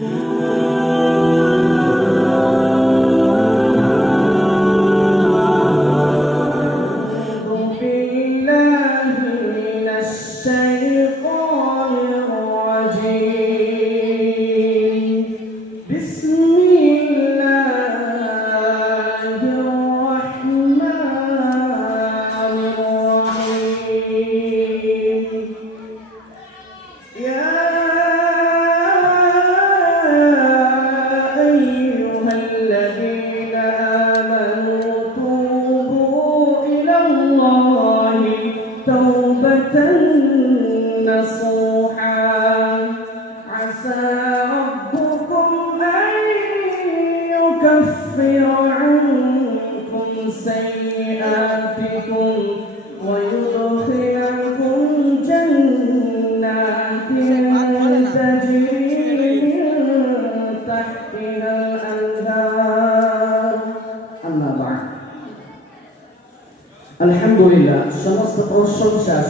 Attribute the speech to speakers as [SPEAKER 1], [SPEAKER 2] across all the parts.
[SPEAKER 1] Ooh.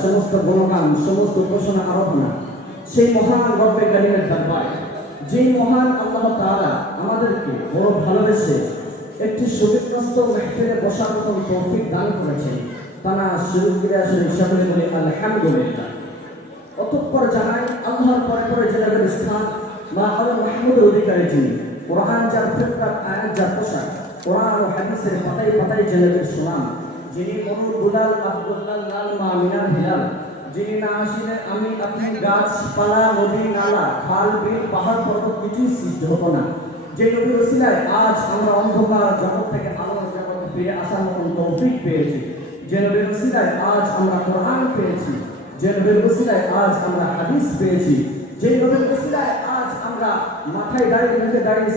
[SPEAKER 1] সমস্ত গুণগান, সমস্ত ঘোষণা আরাধনা সেই মহান রব্বে কারিমের দরবারে, যেই মহান আল্লাহ তাআলা আমাদেরকে বড় ভালোবেসে একটি সুবিগ্রস্ত মেহফিলে বসার মতন তৌফিক দান করেছেন, তারা শুরু করে আসলে সকলে বলে, আলহামদুলিল্লাহ। অতঃপর জানাই, আল্লাহর পরে পরে জেনারেল স্থান বা আল্লাহ মাহমুদের অধিকারী যিনি, কোরআন যার ফিরকাত আয়াত যার পোশাক, কোরআন ও হাদিসের পাতায় পাতায় জেনারেল সুনাম যিনি মনুর গুলাল আব্দুল্লাহ লাল মা মিনার হিলাল যিনি না আসিলে আমি আপনি গাছপালা, নদী, নালা, খাল, বিল, পাহাড় পর্বত কিছুই সৃষ্টি হতো না। যে নবীর ওসিলায় আজ আমরা অন্ধকার জগৎ থেকে আলোর জগতে ফিরে আসার মতন তৌফিক পেয়েছি। যে নবীর ওসিলায় আজ আমরা কোরআন পেয়েছি। যে নবীর ওসিলায় আজ আমরা হাদিস পেয়েছি। যে নবীর ওসিলায় আজ আমরা মাথায় দাঁড়িয়ে মেঝে দাঁড়িয়ে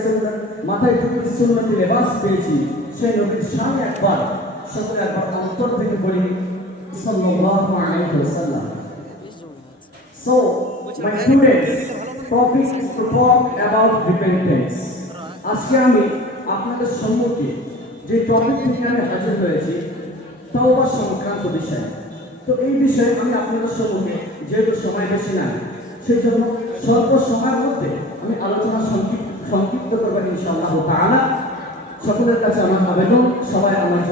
[SPEAKER 1] মাথায় টুপি সুন্নতি লেবাস পেয়েছি। সেই নবীর সামনে একবার সকলে একবার অন্তর থেকে বলি সাল্লাল্লাহু আলাইহি ওয়াসাল্লাম। So, my students, topic is to talk about repentance. আজকে আমি আপনাদের সম্মুখে যে টপিক নিয়ে আমি হাজির হয়েছি তওবা সংক্রান্ত বিষয়। তো এই বিষয়ে আমি আপনাদের সম্মুখে যেহেতু সময় বেশি না সেই জন্য স্বল্প সময়ের মধ্যে আমি আলোচনা সংক্ষিপ্ত করবেন ইনশাআল্লাহ তাআলা। সকলের কাছে আমার আবেদন সবাই আমার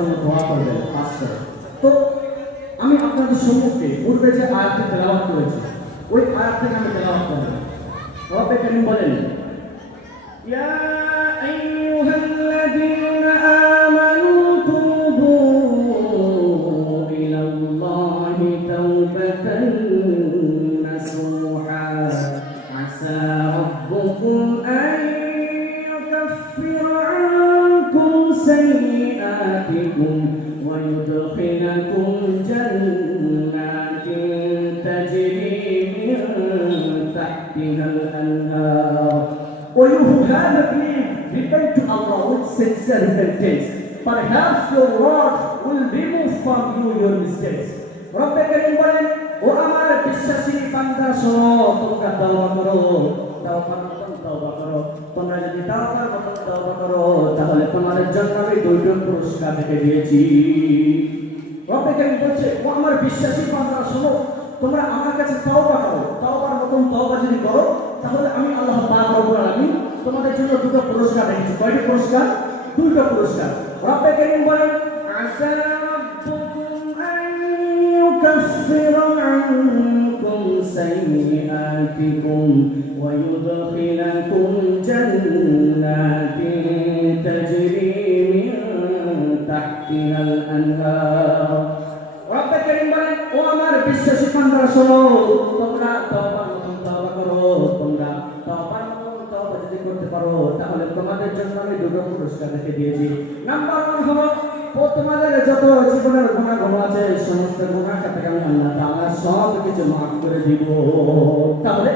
[SPEAKER 1] করবেন আচ্ছা তো আমি আপনাদের সম্মুখে পূর্বে যে আয়াতটি তেলাওয়াত করেছি, ওই আয়াত থেকে আমি তেলাওয়াত করব। রব্বে কেন বলেন, ইয়া আইয়ুহাল্লাযীনা sincere repentance perhaps your Lord will remove from you your mistakes. রব্বে করিম বলেন, ও আমার বিশ্বাসী বান্দা শোনো তোমরা তওবা করো। তওবার তওবা করো। তোমরা যদি তওবার মতন তওবা করো, তাহলে তোমাদের জন্য আমি দুইটা পুরস্কার রেখে দিয়েছি। রব্বে করিম বলছে, ও আমার বিশ্বাসী বান্দা, শোনো, তোমরা আমার কাছে তওবা করো। তওবার মতন তওবা যদি করো, তাহলে আমি আল্লাহ পাক রব্বুল আলামিন তোমাদের জন্য দুটো পুরস্কার রেখেছি। কয়টি পুরস্কার? দুটো পুরস্কার। রব্বে করিম বলেন আসা রাব্বুকুম আন ইউকাফিরা আনকুম সাইয়্যাতিকুম ওয়া ইউদখিলাকুম জান্নাতিন তাজরি মিন তাহতিহাল তোমরা পারো, তাহলে তোমাদের জন্য আমি দুটো পুরস্কার রেখে দিয়েছি। নাম্বার ওয়ান হলো তোমাদের যত জীবনের গুণা গুণ আছে, সমস্ত গুণা থেকে আমি আল্লাহ তাআলা সব কিছু মাফ করে দিব। তাহলে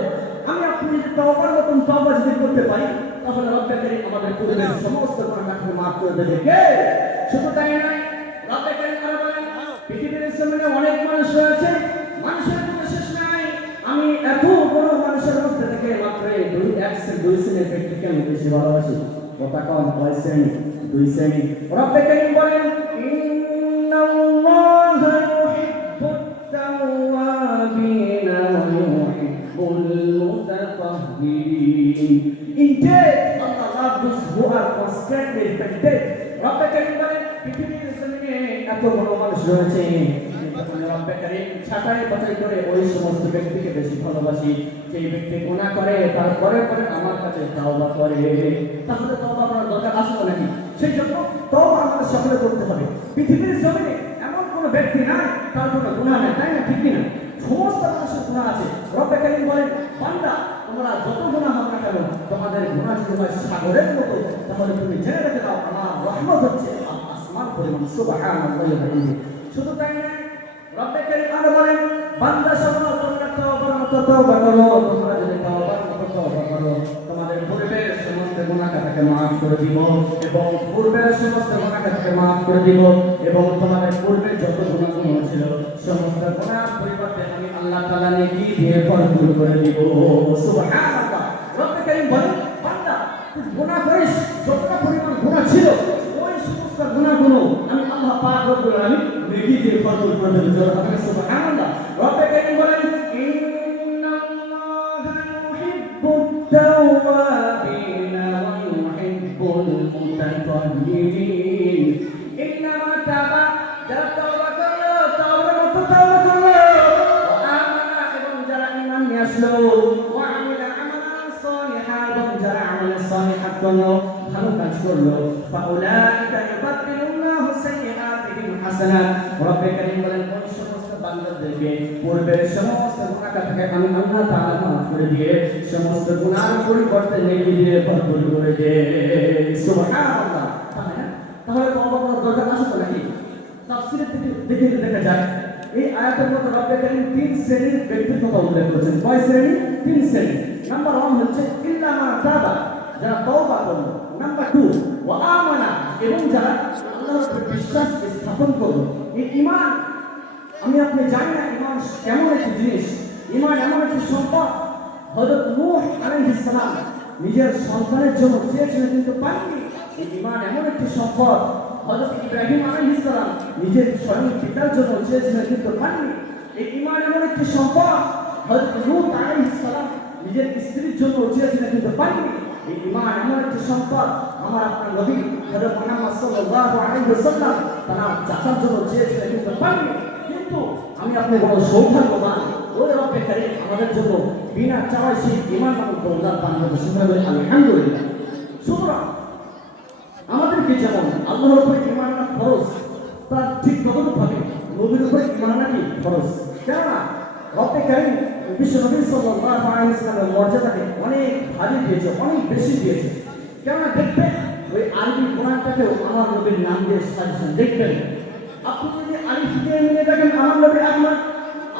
[SPEAKER 1] আমি আপনি যদি তওবার মতন তওবা যদি করতে পারি, তাহলে রব্বে করিম আমাদের পূর্বের সমস্ত গুণা কাটাকে মাফ করে দেবে। কে? শুধু তাই নয়, রব্বে করিম বলেন, পৃথিবীর জমিনে অনেক মানুষ রয়েছে থেকে মাত্র দুই এক দুই শ্রেণির ব্যক্তিকে আমি বেশি ভালোবাসি কথা কম কয় শ্রেণি দুই শ্রেণি। রব্বে করিম বলেন Indeed, Allah loves those who are constantly পৃথিবীর জমিনে এত বড় মানুষ রয়েছে। রব্বে কারীম বাছাই করে ওই সমস্ত ব্যক্তিকে বেশি ভালোবাসি। যেই ব্যক্তি গুনাহ করে তারপরে পরে আমার কাছে তওবা করে। তাহলে তওবা করার দরকার তো নাকি সেই জন্য তওবা আমাদের সকলে করতে হবে। পৃথিবীর জমিনে এমন কোনো ব্যক্তি নাই, তার কোনো গুনাহ নেই, তাই না? ঠিক কিনা সমস্ত মানুষের গুনাহ আছে। রব্বে কারীম বলেন, বান্দা, তোমরা যত গুনাহ হোক না কেন, তোমাদের গুনাহ যদি হয় সাগরের মতো, তাহলে তুমি জেনে রেখে দাও, আমার রহমত হচ্ছে আসমান পরিমাণ। সুবহানাল্লাহি শুধু তাই না রব্বে কারীম বলেন, বান্দা সকল তোমরা তওবার মতো তওবা করো, তোমরা যদি তওবার মতো তওবা করো। তোমাদের পূর্বের সমস্ত গুনাহটাকে মাফ করে দিব এবং পূর্বের সমস্ত গুনাহটাকে মাফ করে দিব এবং তোমাদের পূর্বের যত গুনাহগুলো ছিল সমস্ত গুনাহ পরিবর্তে আমি আল্লাহ তাআলা নেকি দিয়ে ভরপুর করে দিব। সুবহানাল্লাহ। রব্বে কারীম বলেন, বান্দা, তুই গুনাহ করিস, যতটা পরিমাণ গুনাহ ছিল ওই সমস্ত গুনাহগুলো আমি আল্লাহ পাক রব্বুল আলামিন নেকি দিয়ে ভরপুর করে দেব গুনাহ থেকে আমি আল্লাহ তাআলা মাফ করে দিয়ে সমস্ত গুনার পরিবর্তে নেকি দিয়ে ভরপুর করে দে। তাহলে তওবা করার দিকে দেখে যায় এই আয়াতের মধ্যে রব্বে শ্রেণির ব্যক্তির কথা শ্রেণি? তিন শ্রেণি। নাম্বার ওয়ান হচ্ছে, ইল্লা মা যারা তওবা করল। নাম্বার টু ওয়া আমানা এবং যারা আল্লাহর স্থাপন করল। এই ঈমান, আমি আপনি জানি না ইমান কেমন একটি জিনিস। ইমান এমন একটি সম্পদ হযরত নূহ আলাইহিস সালাম নিজের সন্তানের জন্য চেয়েছিলেন কিন্তু পাননি। এই ইমান এমন একটি সম্পদ, হযরত ইব্রাহিম আলাইহিস সালাম নিজের স্বয়ং পিতার জন্য চেয়েছিলেন কিন্তু পাননি। এই ইমান এমন একটি সম্পদ, হযরত লূত আলাইহিস সালাম নিজের স্ত্রীর জন্য চেয়েছিলেন কিন্তু পাননি। এই ইমান এমন একটি সম্পদ, আমার আপনার নবী হযরত মুহাম্মদ সাল্লাল্লাহু আলাইহি ওয়াসাল্লাম তারা চাচার জন্য চেয়েছিলেন কিন্তু পাননি। কিন্তু আমি আপনি বড় সৌভাগ্যবান ওই রব্বে আমাদের জন্য বিনা চাওয়াই সেই ইমান নামক দৌলত দান করতে বলি, আলহামদুলিল্লাহ। সুতরাং আমাদেরকে যেমন আল্লাহর উপরে ইমান আনা ফরজ তার ঠিক তদনুভাবে নবীর উপরে ইমান আনা কি ফরজ কেননা রব্বে বিশ্ব নবী সাল্লাল্লাহু আলাইহি মর্যাদাকে অনেক ভারী দিয়েছে, অনেক বেশি দিয়েছে। কেননা দেখবেন ওই আরবি কোরআনটাকেও আমার নবীর নাম দিয়ে সাজেশন, দেখবেন। আপনি যদি আলিফ দিয়ে মিলে দেখেন আমার নবী আহমদ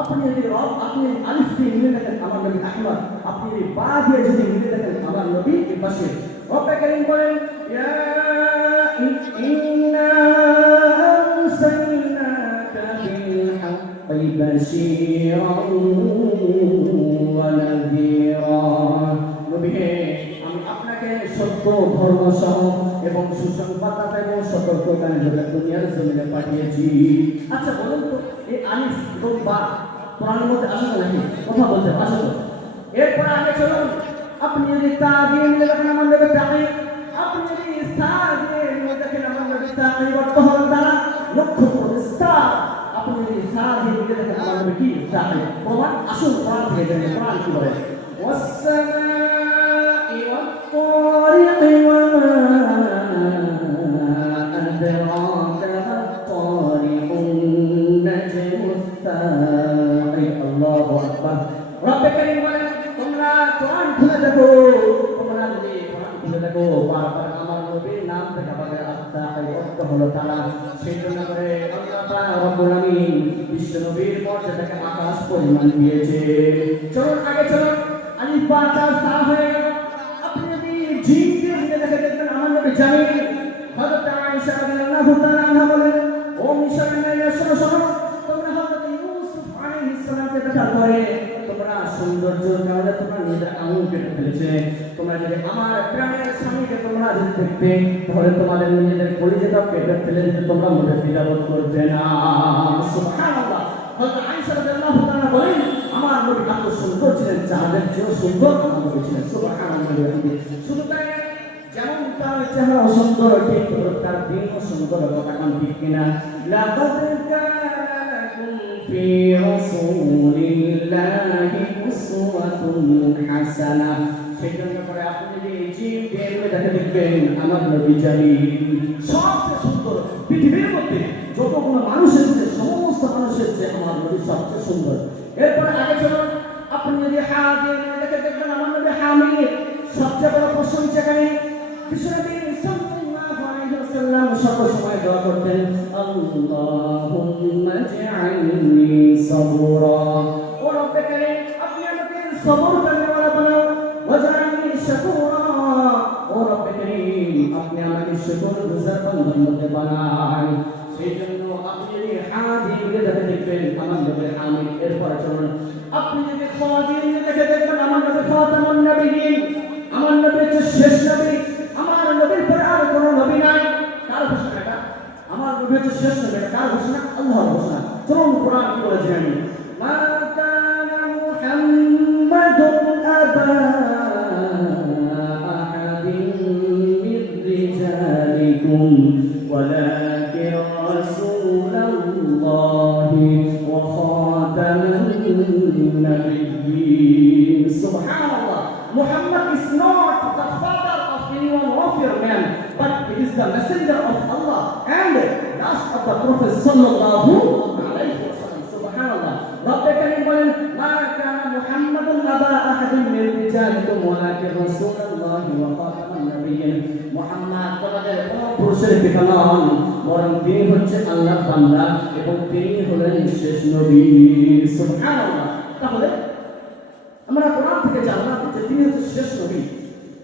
[SPEAKER 1] আপনি যদি রব আপনি আলিফ দিয়ে মিলে দেখেন আমার নবী আহমদ আপনি যদি বা দিয়ে যদি মিলে দেখেন আমার নবী এর পাশে রব্বে করিম বলেন ইয়া ইন্না আরসালনাকা বিল হাক্কি বাশীরান ওয়া নাযীরা নবী হে আমি আপনাকে সত্য ধর্ম সহ এবং সুসংবাদদাতা এবং সতর্ককারী হিসেবে দুনিয়ার জমিনে পাঠিয়েছি। আচ্ছা বলুন তো, এই আলিফ এবং বা কোরআনের মধ্যে আসে না নাকি কথা বলতে আসে তো এরপরে আগে চলুন আপনি যদি তা দিয়ে মিলে দেখেন আমার নেবে তাকে আপনি যদি সা দিয়ে মিলে দেখেন আমার নেবে তাকে অর্থ হল তারা লক্ষ্য করে স্টার আপনি যদি সা দিয়ে মিলে দেখেন আমার নেবে কি তাকে প্রমাণ আসুন কোরআন থেকে দেখেন কোরআন কি বলে والسماء والطارق وما পরিমাণ দিয়েছে চলুন আগে চলুন আলিফ বা তা সা হয়ে গেল আপনি যদি জিম দিয়ে দেখে দেখবেন আমার নবী জামিল হযরত আয়েশা রাদিয়াল্লাহু তাআলা আনহা বলেন ও নারীরা শোনো শোনো তোমরা হযরত ইউসুফ আলাইহিস সালামকে দেখার পরে তোমরা সৌন্দর্যের কারণে তোমরা নিজের আঙুল কেটে ফেলেছে তোমরা যদি আমার প্রাণের স্বামীকে তোমরা যদি দেখতে তাহলে তোমাদের নিজেদের কলিজাটা কেটে ফেলে দিতে তোমরা মোটে দ্বিধাবোধ করবে না সুবহানাল্লাহ হযরত আয়েশা বলেন আমার নবী এত সুন্দর ছিলেন যাদের চেয়েও সুন্দর আমার নবী শুধু যেমন তার চেহারা সুন্দর কথা কান? ঠিক আপনি যদি এই আমার নবী জালিল সুন্দর। পৃথিবীর মধ্যে যতগুলো মানুষ এসেছে, সমস্ত মানুষের নবী সবচেয়ে সুন্দর। এরপরে আগে চলুন, আপনি যদি হাজির দেখে দেখবেন, আমার নবী হামিদ সবচেয়ে বড় প্রশংসা এখানে বিশ্বনবী সাল্লাল্লাহু আলাইহি ওয়াসাল্লাম সর্ব সময় দোয়া করতেন, আল্লাহুম্মা আপনি আমাকে সবর ولكن رسول الله وخاتم النبيين মুহাম্মদ তোমাদের কোন পুরুষের পিতা নন বরং তিনি হচ্ছে আল্লাহর বান্দা এবং তিনি হলেন শেষ নবী সুবহানাল্লাহ তাহলে আমরা কোরআন থেকে জানলাম যে তিনি হচ্ছে শেষ নবী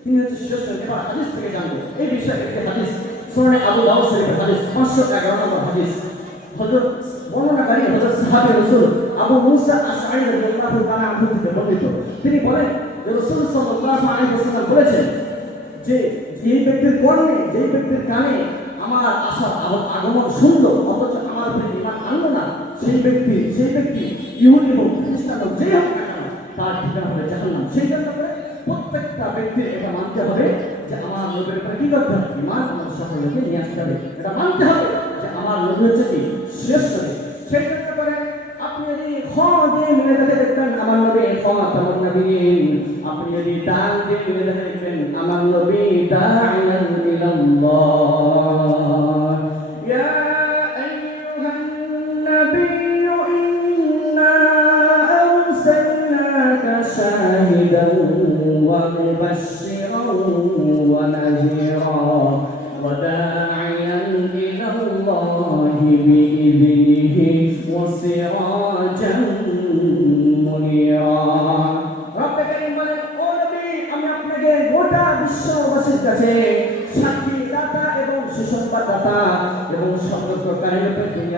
[SPEAKER 1] তিনি হচ্ছে শেষ নবী এবার হাদিস থেকে জানবো এই বিষয়ে একটি হাদিস সুনানে আবু দাউদ শরীফের হাদিস 511 নম্বর হাদিস হযরত বর্ণনাকারী হযরত সাহাবী রাসূল আবু মুসা আশআরী রাদিয়াল্লাহু তাআলা আনহু থেকে বর্ণিত তিনি বলেন যে রাসূল সাল্লাল্লাহু আলাইহি ওয়াসাল্লাম বলেছেন যে যে ব্যক্তির কর্মে যে ব্যক্তির কানে আমার আশা আগমন শুনলো অথচ আমার উপরে ইমান আনলো না, সেই ব্যক্তি সেই ব্যক্তি ইহুদি হোক, খ্রিস্টান হোক, যেই হোক তার ঠিকানা হবে জাহান্নাম। সেই জন্য প্রত্যেকটা ব্যক্তির এটা মানতে হবে যে আমার নবীর উপরে কি করতে হবে? আমার সকলকে নিয়ে আসতে হবে। এটা মানতে হবে যে আমার নবী হচ্ছে কি? নবী সেই আপনি যদি ডান দিয়ে দেখেন আমার নবী দাইয়ান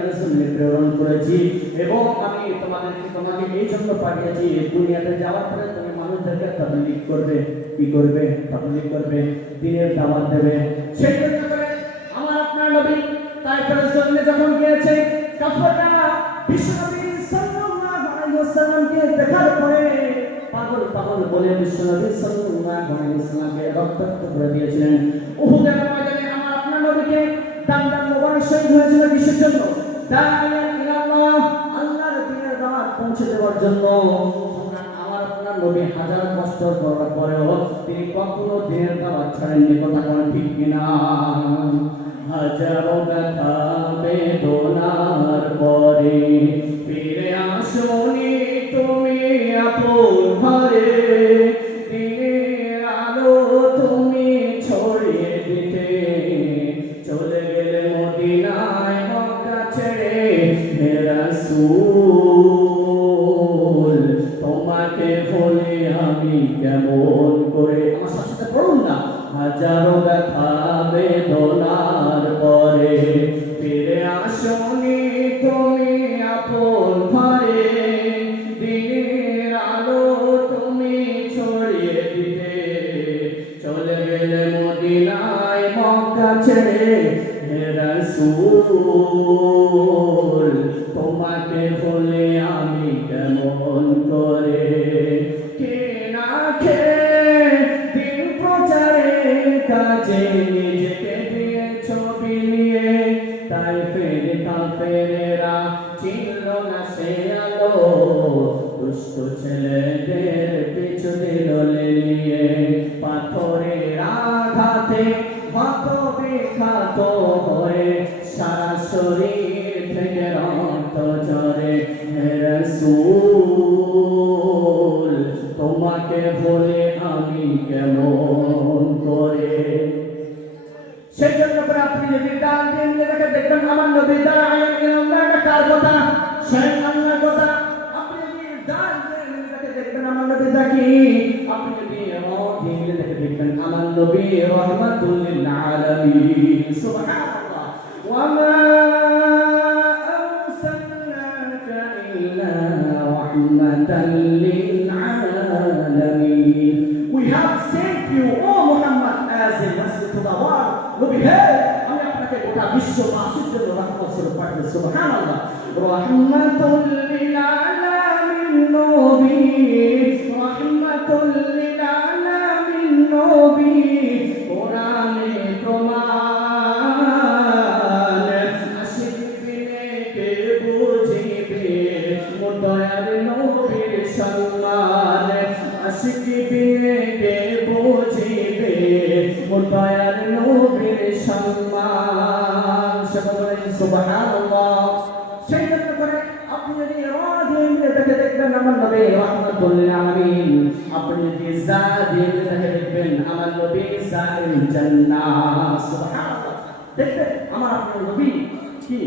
[SPEAKER 1] উপরে প্রেরণ করেছি এবং আমি তোমাদেরকে, তোমাকে এই জন্য পাঠিয়েছি দুনিয়াতে যাওয়ার পরে তুমি মানুষদেরকে তাবলীগ করবে। কি করবে? তাবলীগ করবে, দিনের দাওয়াত দেবে। সেই করে আমার আপনার নবী তাই ফেরস্তানে যখন গিয়েছে, কাফররা বিশ্বনবী সাল্লাল্লাহু আলাইহি ওয়াসাল্লামকে দেখার পরে পাগল পাগল বলে বিশ্বনবী সাল্লাল্লাহু আলাইহি ওয়াসাল্লামকে রক্তাক্ত করে দিয়েছিলেন। উহুদের ময়দানে আমার আপনার নবীকে দান দান মোবারক শহীদ হয়েছিল কিসের জন্য? আল্লাহর পৌঁছে দেওয়ার জন্য আমার আপনার নবী হাজার কষ্ট করার পরেও তিনি কখনো দিনের দাওয়াত ছাড়েননি কথা কোনো ঠিক কিনা। হাজারো ব্যথা বেদনার পরে। তাই ফের কাফেরেরা চিনল না সে আলো, দুষ্ট ছেলেদের পিছু দিল নিয়ে। পাথরের আঘাতে ক্ষত বিখ্যাত রহমাতুল লিল আলামিন এসে আমার আপনার নবী। কি?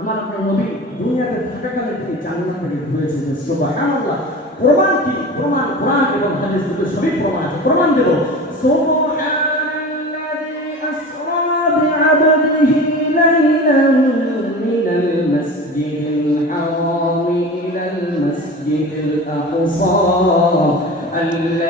[SPEAKER 1] আমার আপনার নবী দুনিয়াতে থাকাকালে তিনি জান্নাত থেকে ঘুরে এসেছেন সুবহানাল্লাহ। প্রমাণ কি? প্রমাণ কোরআন এবং হাদিস দুটো সবই প্রমাণ প্রমাণ দেব। সুবহানাল্লাযী আসরা বিআবদিহি লাইলান মিনাল মাসজিদিল হারাম ইলাল মাসজিদিল আকসা আল্লাযী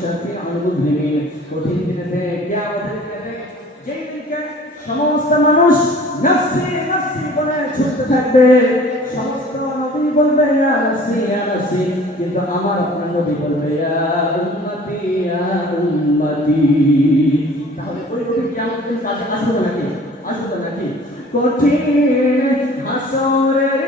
[SPEAKER 1] শাফি আল মুজলিমিন কঠিন দিনেতে, কিয়ামতের দিনেতে যেই দিকে সমস্ত মানুষ নফসি নফসি বলে ছুটতে থাকবে, সমস্ত নবী বলবে, ইয়া নফসি ইয়া নফসি। কিন্তু আমার আপনার নবী বলবে, ইয়া উম্মতি ইয়া উম্মতি। তাহলে ওই নবী কিয়ামতের কাছে আসবে নাকি? আসবে নাকি? কঠিন হাসরের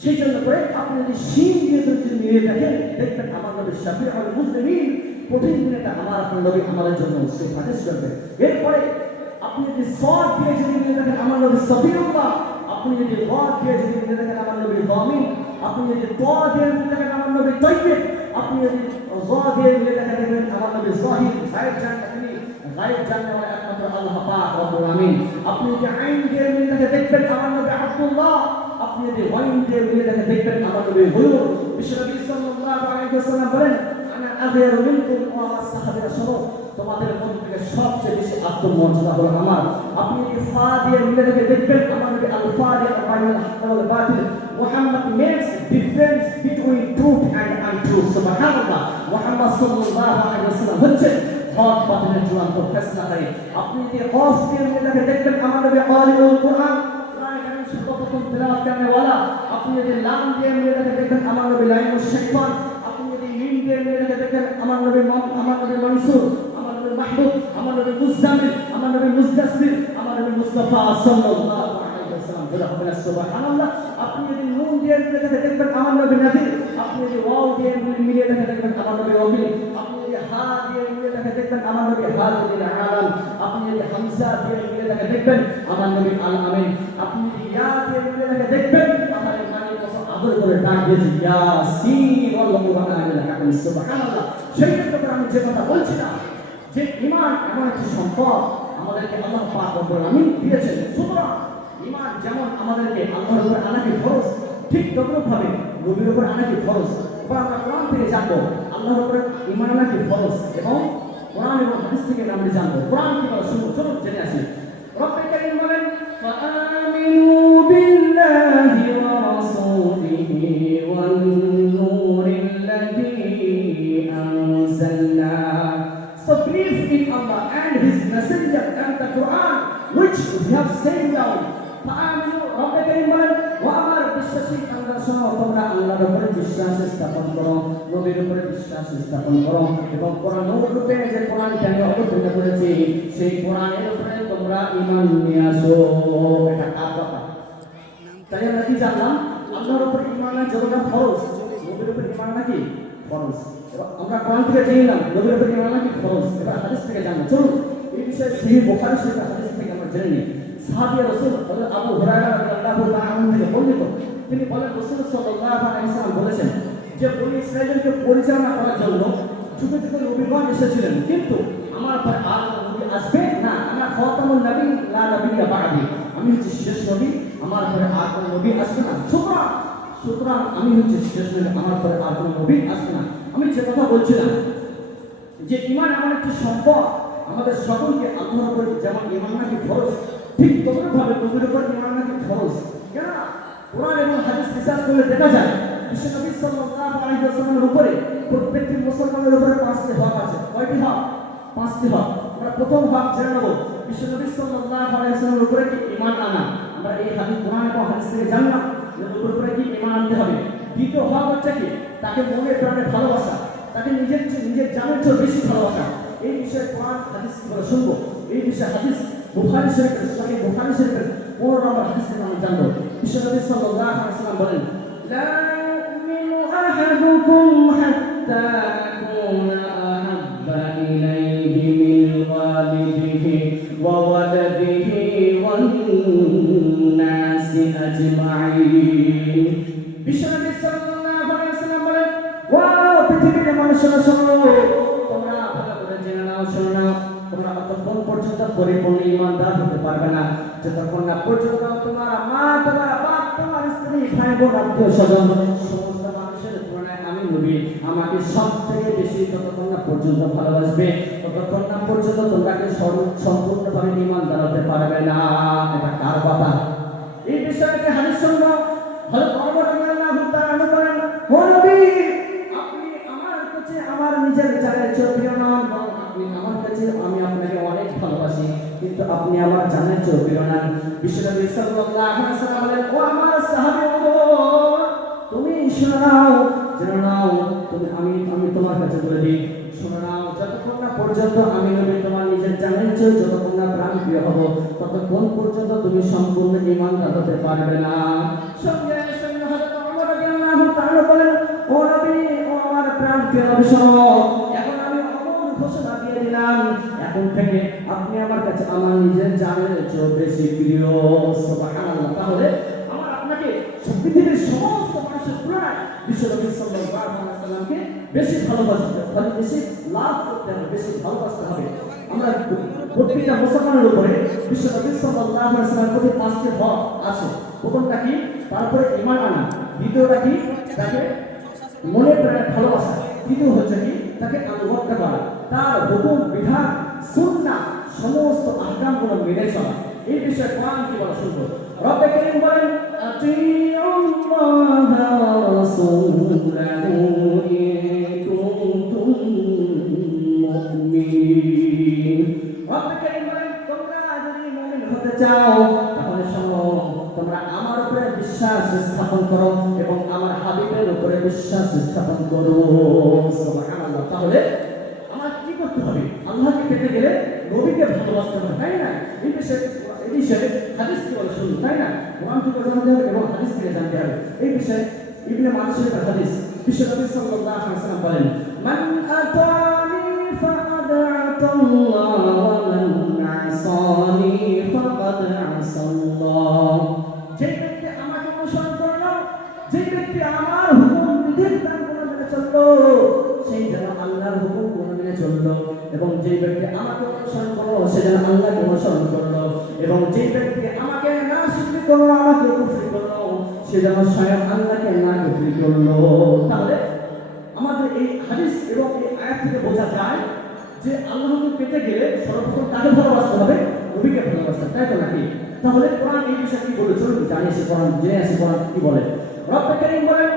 [SPEAKER 1] সেই জন্য করে আপনি যদি যদি নিয়ে দেখেন আমার নবী শাফি মুসলিমিন কঠিন এটা আমার আপনার নবী আমাদের জন্য সুপারিশ করবে এরপরে আপনি যদি সদ দিয়ে যদি নিয়ে দেখেন আমার নবী সফিউল্লাহ, আপনি যদি ওয়াদ দিয়ে যদি নিয়ে দেখেন আমার নবী দমিন আপনি যদি ত দিয়ে নিয়ে দেখেন আমার নবী তৈবে আপনি যদি জ দিয়ে নিয়ে দেখেন দেখবেন আমার নবী জাহিদ গায়েব জানতে তিনি গায়েব জানতে ওয়ালা একমাত্র আল্লাহ পাক রব্বুল আমিন আপনি যদি আইন দিয়ে নিয়ে দেখেন দেখবেন আমার নবী আব্দুল্লাহ আপনি যদি ওয়াইন দিয়ে নিয়ে দেখেন দেখবেন আমার নবী হুজুর বিশ্বনবী সাল্লাল্লাহু আলাইহি ওয়াসাল্লাম বলেন আনা আগয়ারু মিনকুম ওয়া আমার সাহাবীরা শোনো তোমাদের মধ্যে থেকে সবচেয়ে বেশি আত্মমর্যাদা হলো আমার। আপনি যদি ফা দিয়ে মিলে রেখে দেখবেন, আমার নবী আল ফারিক বাইনাল হক ওয়াল বাতিল Muhammad makes difference between truth and untruth সুবহানাল্লাহ। মুহাম্মদ সাল্লাল্লাহু আলাইহি ওয়াসাল্লাম হচ্ছে হক বাতিলের চূড়ান্ত ফেসলাকারী। আপনি যদি অফ দিয়ে মিলে রেখে দেখবেন, আমার নবী কারিউল কোরআন আপনি যদি লাম দিয়ে মিলে দেখবেন, আমার নবী লাইনুশ শাইতান। আপনি যদি মিম দিয়ে মিলে দেখেন আমার নবী আমার নবী মনসুর। মাহবুব আমার নবী মুজাম্মিল, আমার নবী মুজদাসির আমার নবী মুস্তাফা সাল্লাল্লাহু আলাইহি ওয়াসাল্লাম। না আপনি যদি নুন দিয়ে রেখে দেখবেন আমার নবী নাদির আপনি যদি ওয়াও দিয়ে মিলে মিলে রেখে দেখবেন আমার নবী অবিল আপনি যদি হা দিয়ে মিলে রেখে দেখবেন আমার নবী হাদিল আলাম আপনি যদি হামজা দিয়ে মিলে রেখে দেখবেন আমার নবী আল আমিন আপনি যদি ইয়া দিয়ে মিলে রেখে দেখবেন আমার সেই ক্ষেত্রে আমি যে কথা বলছিলাম যে ইমান এমন একটি সম্পদ আমাদেরকে আল্লাহ পাক রব্বুল আমিন দিয়েছেন সুতরাং ইমান যেমন আমাদেরকে আল্লাহর উপর আনাকে ফরজ ঠিক তদ্রুপভাবে নবীর উপর আনাকে ফরজ এবার আমরা কোরআন থেকে জানবো আল্লাহর উপরে ইমান আনাকে ফরজ এবং কোরআন এবং হাদিস থেকে আমরা জানবো কোরআন কি বলে শুনবো চলুন জেনে আসি রব্বে কারীম বলেন فآمنوا স্থাপন করো এবং কোরআন রূপে যে কোরআনকে আমি অবতীর্ণ করেছি, সেই কোরআনের উপরে তোমরা ইমান নিয়ে আসো। এটা কার কথা তাই আমরা কি জানলাম? আল্লাহর উপর আনা যতটা ফরজ, নবীর উপর ঈমান আনা কি ফরজ আমরা কোরআন থেকে জেনে নিলাম, নবীর উপর ঈমান আনা কি ফরজ? এবার হাদিস থেকে জানলাম। চলুন, এই বিষয়ে সহিহ বুখারী শরীফের হাদিস থেকে আমরা জেনে নিই। সাহাবী রাসূল আবু হুরায়রা রাদিয়াল্লাহু তাআলা থেকে বর্ণিত। তিনি বলেন, রাসূল সাল্লাল্লাহু আলাইহি ওয়াসাল্লাম বলেছেন যে বনি ইসরাঈলকে পরিচালনা করার জন্য ছোট ছোট নবীগণ এসেছিলেন। কিন্তু আমার পরে আর নবী আসবে? না, আমরা খাতামুন নবী, লা নবিয়্যা বা'দি। আমি হচ্ছে শেষ নবী, আমার পরে আর কোনো নবী আসবে না। সুতরাং সুতরাং আমি হচ্ছে শেষ নবী, আমার পরে আর কোনো নবী আসবে না। আমি যে কথা বলছিলাম, যে ইমান এমন একটি সম্পদ, আমাদের সকলকে আল্লাহর উপরে যেমন ইমান নাকি ফরজ, ঠিক ততভাবে নবীর উপর ইমান নাকি ফরজ। কেন কোরআন এবং হাদিস রিসার্চ করলে দেখা যায় বিশ্ব বিশ্বনবী সাল্লাল্লাহু আলাইহি ওয়াসাল্লামের উপরে প্রত্যেকটি মুসলমানের উপরে পাঁচটি হক আছে। কয়টি হক? পাঁচটি হক। আমরা প্রথম হক জেনে নেব। বিশ্বনবী সাল্লাল্লাহু আলাইহি ওয়াসাল্লামের উপরে কি ঈমান আনা? আমরা এই হাদিস কোরআন এবং হাদিস থেকে জানলাম যে নবীর উপরে কি ঈমান আনতে হবে? দ্বিতীয় হক হচ্ছে কি? তাকে মনে প্রাণে ভালোবাসা। তাকে নিজের নিজের জানার চেয়ে বেশি ভালোবাসা। এই বিষয়ে কোরআন, হাদিস আমরা শুনব? এই বিষয়ে হাদিস বুখারী শরীফের, সহিহ বুখারী শরীফের পনেরো নম্বর হাদিস থেকে আমরা জানব বিশ্বনবী সাল্লাল্লাহু আলাইহি ওয়াসাল্লাম বলেন, লা أحدكم حتى أكون أحب إليه من والده وولده والناس أجمعين বিশ্বনবী সাল্লাল্লাহু আলাইহি ওয়াসাল্লাম বলেন ও পৃথিবীর মানুষেরা শোনো তোমরা ভালো করে জেনে নাও শোনো নাও তোমরা ততক্ষণ পর্যন্ত পরিপূর্ণ ইমানদার হতে পারবে না যতক্ষণ না পর্যন্ত তোমার মা তোমার বাপ তোমার স্ত্রী ভাই বোন আত্মীয় স্বজন আমাকে সব থেকে বেশি যতক্ষণ না পর্যন্ত ভালোবাসবে, ততক্ষণ না পর্যন্ত তোমরাকে সম্পূর্ণভাবে ইমান দাঁড়াতে পারবে না। এটা কার কথা? এই বিষয়টাকে আপনি আমার নিজের জানের বরং আপনি আমার কাছে, আমি আপনাকে অনেক ভালোবাসি, কিন্তু আপনি আমার জানের প্রিয় নন। বিশ্বনবী সাল্লাল্লাহু আলাইহি ওয়াসাল্লাম বলেন, ও আমার সাহাবী তুমি শুনে নাও, জেনে নাও তুমি আমি আমি তোমার কাছে বলে দিই শুনে যতক্ষণ না পর্যন্ত আমি নবী তোমার নিজের জানের চেয়ে যতক্ষণ না প্রাণ প্রিয় হব, ততক্ষণ পর্যন্ত তুমি সম্পূর্ণ ইমান হতে পারবে না। সঙ্গে বেশি ভালোবাসতে হবে, বেশি লাভ করতে হবে, বেশি ভালোবাসতে হবে। আমরা প্রত্যেকটা মুসলমানের উপরে বিশ্বনবী সাল্লাল্লাহু আলাইহি ওয়াসাল্লামের প্রতি পাঁচটি হক প্রথমটা কি? তারপরে ঈমান আনা। দ্বিতীয়টা কি? তাকে মনে প্রাণে ভালোবাসা। তৃতীয় হচ্ছে কি? তাকে আনুগত্য করা। তার হুকুম, বিধান, সুন্নাহ, সমস্ত আহকামগুলো মেনে চলা। এই বিষয়ে কোরআন কি বলে? শুনব। বলেন, আতিউল্লাহ ওয়া করো এবং আমার হাবিবের উপরে বিশ্বাস স্থাপন করো। সুবহানাল্লাহ। তাহলে আমার কি করতে হবে? আল্লাহকে পেতে গেলে নবীকে ভালোবাসতে হবে, তাই না? এই বিষয়ে এই বিষয়ে হাদিস কি বলে শুনুন তাই না? কোরআন এবং হাদিস জানতে হবে। এই বিষয়ে ইবনে মানসুরের হাদিস বিশ্বনবী সাল্লাল্লাহু আলাইহি ওয়াসাল্লাম বলেন, মান আতানি সেই যেন আল্লাহর হুকুমগুলো মেনে চলল এবং যে ব্যক্তি আমাকে অনুসরণ করল, সে যেন আল্লাহকে অনুসরণ করল এবং যে ব্যক্তি আমাকে না স্বীকৃতি করল, আমাকে কুফরি করল, সে যেন স্বয়ং আল্লাহকে না কুফরি করল। তাহলে আমাদের এই হাদিস এবং এই আয়াত থেকে বোঝা যায় যে আল্লাহকে পেতে গেলে সর্বপ্রথম তাকে ভালোবাসতে হবে? নবীকে ভালোবাসতে তাই তো নাকি? তাহলে কোরআন এই বিষয়ে কি বলে? চলুন জানি, সে কোরআন, জেনে আসি কোরআন কি বলে। রব্বে করিম বলেন